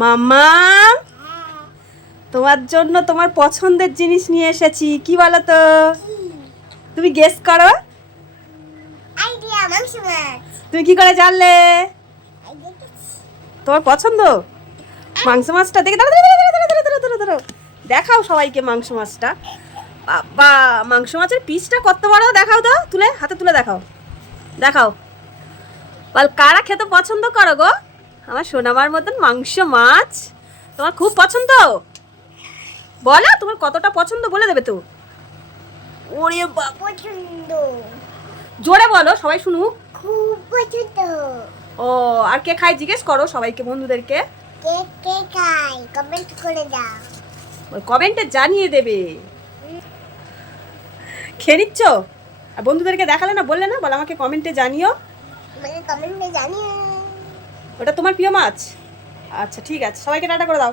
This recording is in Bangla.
মাম্মা, তোমার জন্য তোমার পছন্দের জিনিস নিয়ে এসেছি। কি বলো তো? তুমি গেস করো। আইডিয়া মাংস মাছ। তুমি কি করে জানলে তোমার পছন্দ? মাংস মাছটা দেখে দাঁড়াও দাঁড়াও দাঁড়াও দাঁড়াও দাঁড়াও দাঁড়াও দাঁড়াও। দেখাও সবাইকে মাংস মাছটা। বাবা, মাংস মাছের পিসটা কত বড় দেখাও তো, তুলে হাতে তুলে দেখাও। দেখাও বল, কারা খেতে পছন্দ করো গো আমার সোনামার মতন মাংস মাছ? তোমার খুব পছন্দ? বলো তোমার কতটা পছন্দ, বলে দেবে তো। ওরে বাবা, পছন্দ, জোরে বলো সবাই শুনুক। খুব পছন্দ। ও, আর কে খায় জিজ্ঞেস করো সবাইকে, বন্ধুদেরকে। কে কে খাই কমেন্ট করে দাও। ওই কমেন্টে জানিয়ে দেবে। খেয়ে নিচ্ছ? আর বন্ধুদেরকে দেখালে না, বললে না, বলো আমাকে কমেন্টে জানিও। মানে কমেন্টে জানিও। ওটা তোমার প্রিয় মাছ? আচ্ছা ঠিক আছে, সবাইকে টাটা করে দাও।